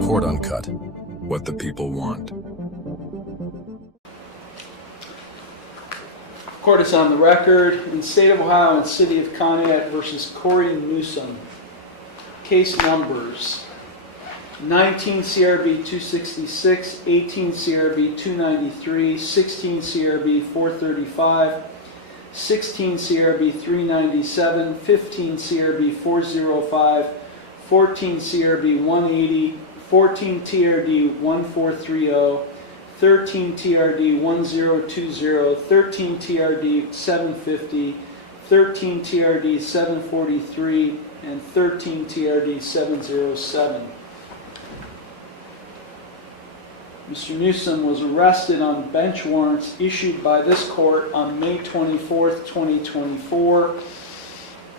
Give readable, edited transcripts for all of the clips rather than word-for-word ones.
Court Uncut, what the people want. Court is on the record in State of Ohio and City of Conneaut versus Corey Newsom. Case numbers 19 CRB 266, 18 CRB 293, 16 CRB 435, 16 CRB 397, 15 CRB 405, 14 CRB 180, 14 TRD 1430, 13 TRD 1020, 13 TRD 750, 13 TRD 743, and 13 TRD 707. Mr. Newsom was arrested on bench warrants issued by this court on May 24th, 2024.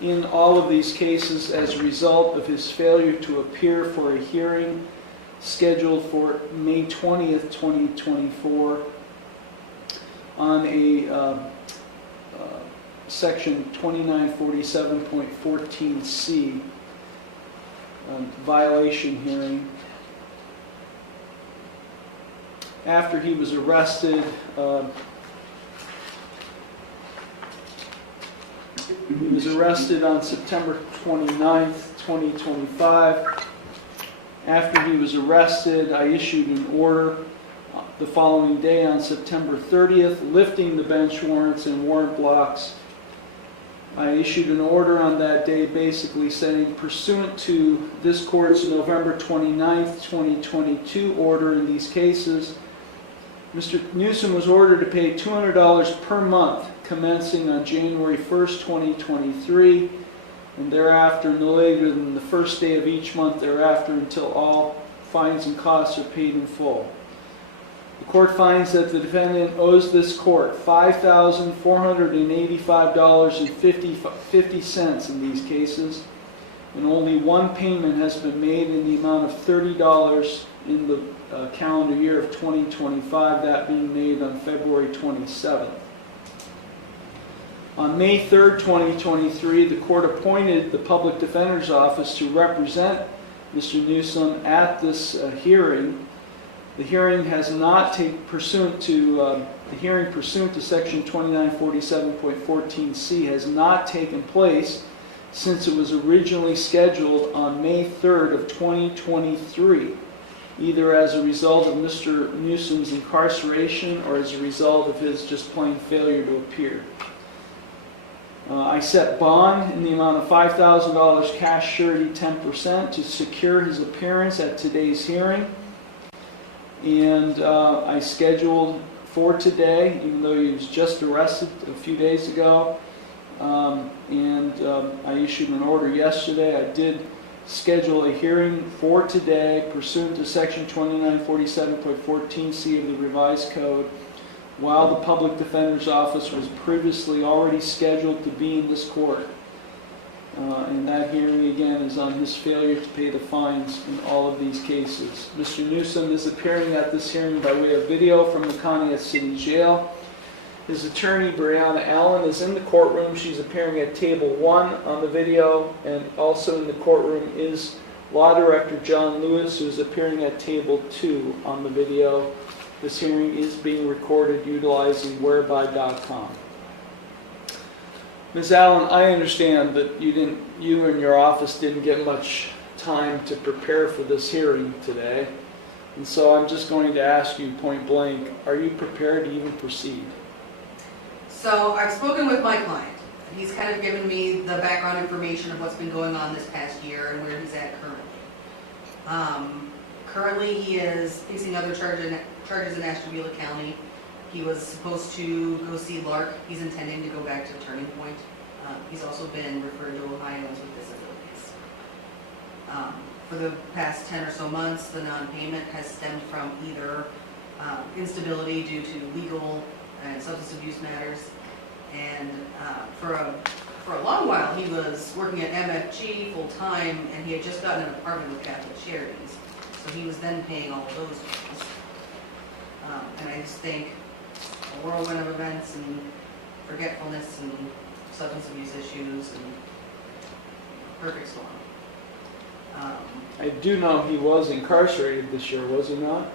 In all of these cases as a result of his failure to appear for a hearing scheduled for May 20th, 2024 on a section 2947.14c violation hearing. After he was arrested, on September 29th, 2025. After he was arrested, I issued an order the following day on September 30th, lifting the bench warrants and warrant blocks. I issued an order on that day basically saying, pursuant to this court's November 29th, 2022 order in these cases, Mr. Newsom was ordered to pay $200 per month commencing on January 1st, 2023, and thereafter no later than the first day of each month thereafter until all fines and costs are paid in full. The court finds that the defendant owes this court $5,485.50 in these cases, and only one payment has been made in the amount of $30 in the calendar year of 2025, that being made on February 27th. On May 3rd, 2023, the court appointed the Public Defender's Office to represent Mr. Newsom at this hearing. The hearing has not pursuant to Section 2947.14c has not taken place since it was originally scheduled on May 3rd of 2023, either as a result of Mr. Newsom's incarceration or as a result of his just plain failure to appear. I set bond in the amount of $5,000 cash surety 10% to secure his appearance at today's hearing. And I scheduled for today, even though he was just arrested a few days ago, I issued an order yesterday. I did schedule a hearing for today pursuant to Section 2947.14c of the Revised Code, while the Public Defender's Office was previously already scheduled to be in this court. And that hearing again is on his failure to pay the fines in all of these cases. Mr. Newsom is appearing at this hearing by way of video from the Conneaut City Jail. His attorney, Brianna Allen, is in the courtroom. She's appearing at table 1 on the video, and also in the courtroom is Law Director John Lewis, who is appearing at table 2 on the video. This hearing is being recorded utilizing whereby.com. Ms. Allen, I understand that you and your office didn't get much time to prepare for this hearing today, and so I'm just going to ask you point blank, are you prepared to even proceed? So I've spoken with my client. He's kind of given me the background information of what's been going on this past year and where he's at currently. Currently he is facing other charges in Ashtabula County. He was supposed to go see Lark. He's intending to go back to Turning Point. He's also been referred to Ohioans with disabilities. For the past 10 or so months, the non-payment has stemmed from either instability due to legal and substance abuse matters, and for a long while he was working at MFG full-time, and he had just gotten an apartment with Catholic Charities, so he was then paying all of those bills. And I just think a whirlwind of events, and forgetfulness and substance abuse issues and perfect storm. I do know he was incarcerated this year, was he not?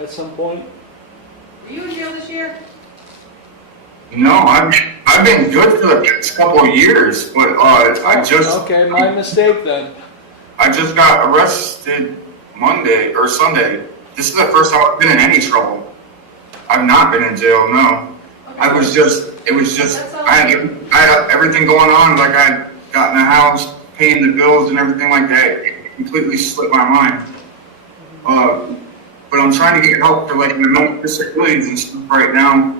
At some point? Were you in jail this year? No, I've been good for the past couple of years, but Okay, my mistake then. I just got arrested Monday or Sunday. This is the first time I've been in any trouble. I've not been in jail, no. Okay. I had everything going on, like I got in the house, paying the bills and everything like that. It completely slipped my mind. But I'm trying to get help for like my mental disabilities and stuff right now.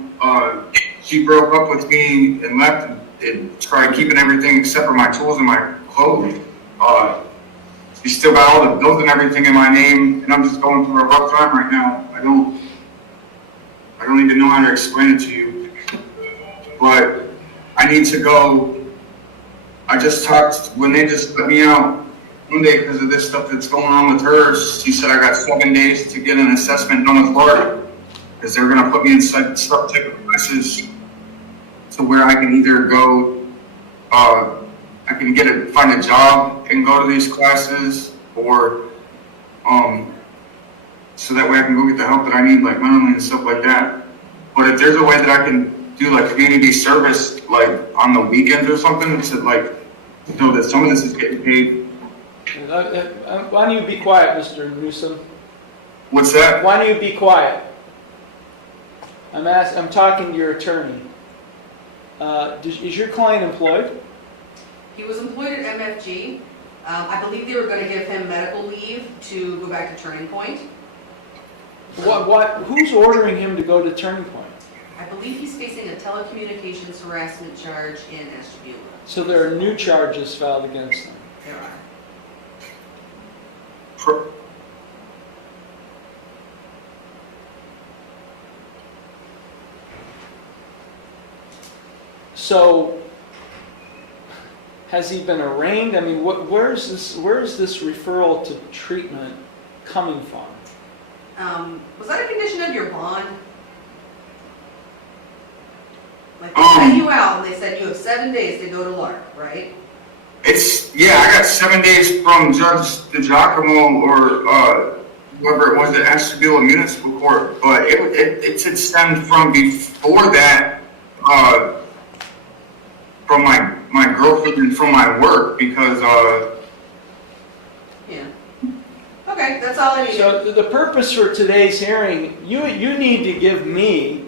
She broke up with me and left and tried keeping everything except for my tools and my clothes. She still got all the bills and everything in my name, and I'm just going through a rough time right now. I don't even know how to explain it to you. But I need to go. I just talked, when they just let me out Monday because of this stuff that's going on with her, she said I got 7 days to get an assessment done with Florida, because they're going to put me in some type of classes to where I can either go, I can find a job and go to these classes, or so that way I can go get the help that I need, like mentally and stuff like that. But if there's a way that I can do like community service, like on the weekends or something, to like know that some of this is getting paid. Why don't you be quiet, Mr. Newsom? What's that? Why don't you be quiet? I'm talking to your attorney. Is your client employed? He was employed at MFG. I believe they were going to give him medical leave to go back to Turning Point. Who's ordering him to go to Turning Point? I believe he's facing a telecommunications harassment charge in Ashtabula. So there are new charges filed against him. There are. So, has he been arraigned? I mean, where is this referral to treatment coming from? Was that a condition of your bond? Like they let you out and they said you have 7 days to go to Lark, right? I got 7 days from Judge DiGiacomo or whoever it was at Ashtabula Municipal Court, but it stemmed from before that, from my girlfriend and from my work, because Yeah. Okay, that's all I need. So the purpose for today's hearing, you need to give me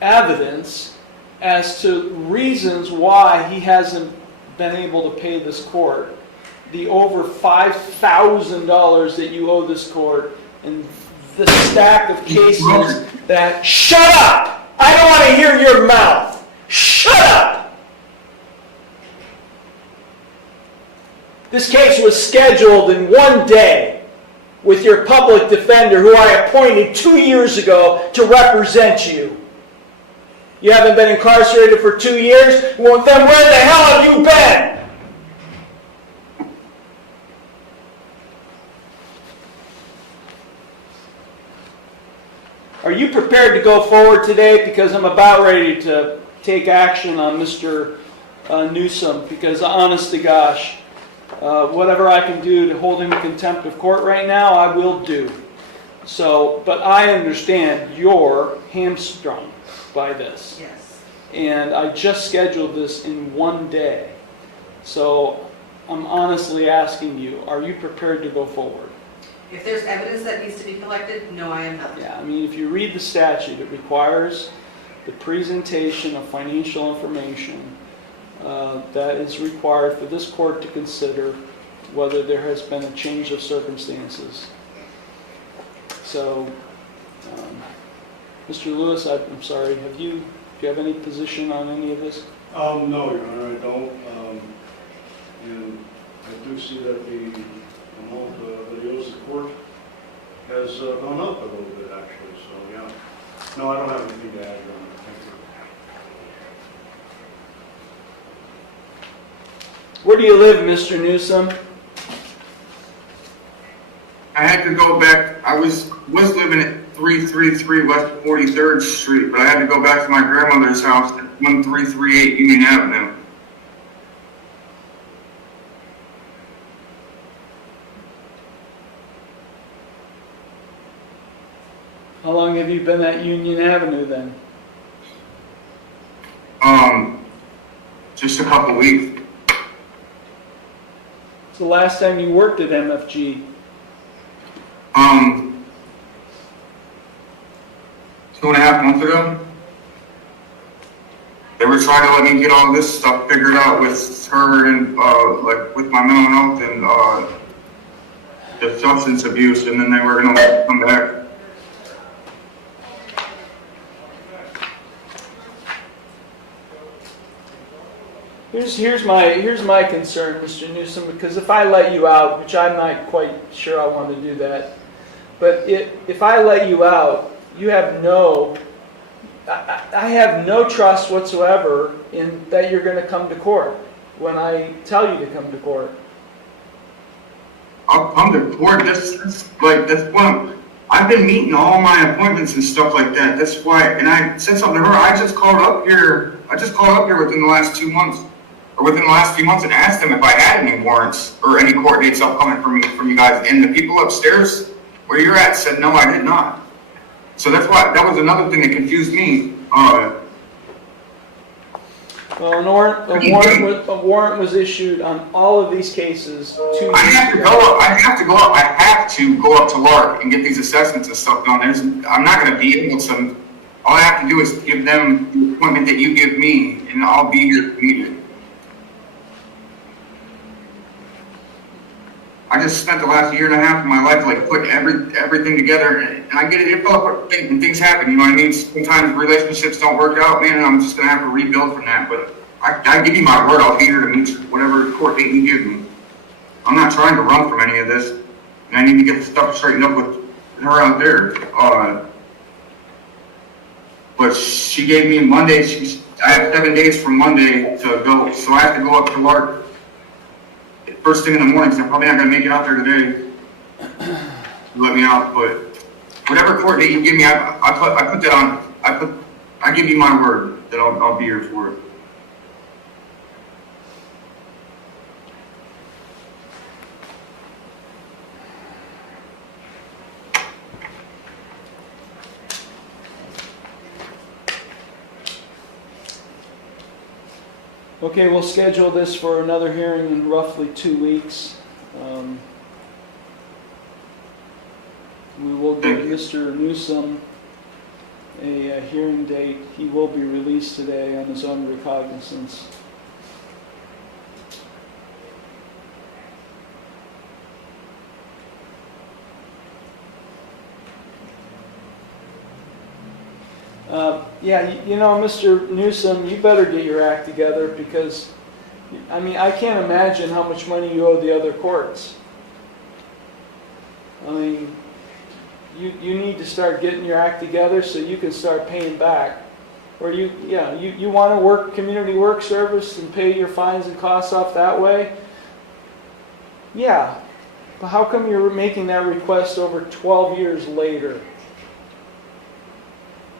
evidence as to reasons why he hasn't been able to pay this court the over $5,000 that you owe this court, and the stack of cases that... Shut up! I don't want to hear your mouth! Shut up! This case was scheduled in 1 day with your public defender, who I appointed 2 years ago to represent you. You haven't been incarcerated for 2 years? Well, then where the hell have you been? Are you prepared to go forward today? Because I'm about ready to take action on Mr. Newsom. Because honest to gosh, whatever I can do to hold him in contempt of court right now, I will do. So, but I understand you're hamstrung by this. Yes. And I just scheduled this in 1 day. So I'm honestly asking you, are you prepared to go forward? If there's evidence that needs to be collected, no, I am not. Yeah, I mean, if you read the statute, it requires the presentation of financial information that is required for this court to consider whether there has been a change of circumstances. So, Mr. Lewis, I'm sorry, do you have any position on any of this? No, Your Honor, I don't. And I do see that the amount that he owes the court has gone up a little bit, actually. So, yeah. No, I don't have anything to add, Your Honor. Thank you. Where do you live, Mr. Newsom? I had to go back. I was living at 1333 West 43rd Street, but I had to go back to my grandmother's house at 1338 Union Avenue. How long have you been at Union Avenue then? Just a couple weeks. It's the last time you worked at MFG. 2.5 months ago. They were trying to let me get all this stuff figured out with her and, like, with my mental health and, the substance abuse, and then they were gonna let me come back. Here's my concern, Mr. Newsom, because if I let you out, which I'm not quite sure I want to do that, but if I let you out, you have I have no trust whatsoever in that you're going to come to court when I tell you to come to court. I'll come to court. That's what I've been meeting all my appointments and stuff like that. That's why, and I said something to her. I just called up here within the last 2 months, or within the last few months, and asked them if I had any warrants or any court dates upcoming from you guys. And the people upstairs where you're at said no, I did not. So that was another thing that confused me. Well, a warrant was issued on all of these cases 2 weeks ago. I have to go up to Lark and get these assessments and stuff done. I'm not going to be able to. All I have to do is give them the appointment that you give me, and I'll be here to meet it. I just spent the last 1.5 years of my life like putting everything together, and I get it fell apart, and things happen. You know what I mean? Sometimes relationships don't work out, man, and I'm just gonna have to rebuild from that. But I give you my word, I'll be here to meet whatever court date you give me. I'm not trying to run from any of this, and I need to get the stuff straightened up with her out there. But she gave me Monday. I have 7 days from Monday to go, so I have to go up to Lark first thing in the morning, because I'm probably not going to make it out there today. Let me out, but whatever court date you give me, I put that on. I give you my word that I'll be here for it. Okay, we'll schedule this for another hearing in roughly 2 weeks. We will give Mr. Newsom a hearing date. He will be released today on his own recognizance. Yeah, you know, Mr. Newsom, you better get your act together because, I mean, I can't imagine how much money you owe the other courts. I mean, you need to start getting your act together so you can start paying back. Or you want to work community work service and pay your fines and costs off that way? Yeah, but how come you're making that request over 12 years later?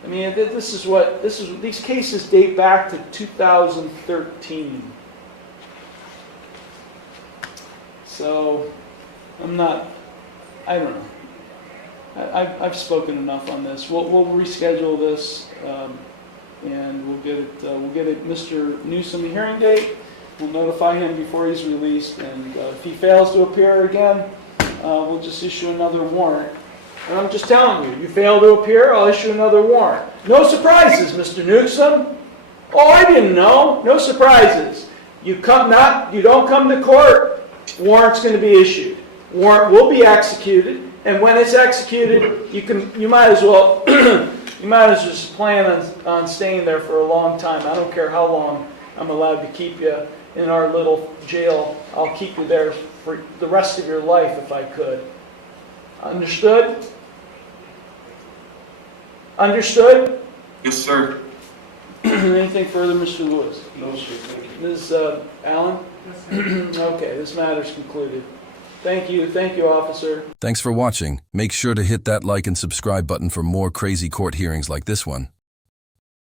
I mean, these cases date back to 2013. So, I don't know. I've spoken enough on this. We'll reschedule this, and we'll get Mr. Newsom a hearing date. We'll notify him before he's released, and if he fails to appear again, we'll just issue another warrant. And I'm just telling you, you fail to appear, I'll issue another warrant. No surprises, Mr. Newsom. Oh, I didn't know. No surprises. You don't come to court, warrant's going to be issued. Warrant will be executed, and when it's executed, you might as well just plan on staying there for a long time. I don't care how long I'm allowed to keep you in our little jail. I'll keep you there for the rest of your life if I could. Understood? Understood? Yes, sir. Anything further, Mr. Lewis? No, sir, thank you. Ms. Allen? Yes, sir. Okay, this matter's concluded. Thank you, officer. Thanks for watching. Make sure to hit that like and subscribe button for more crazy court hearings like this one.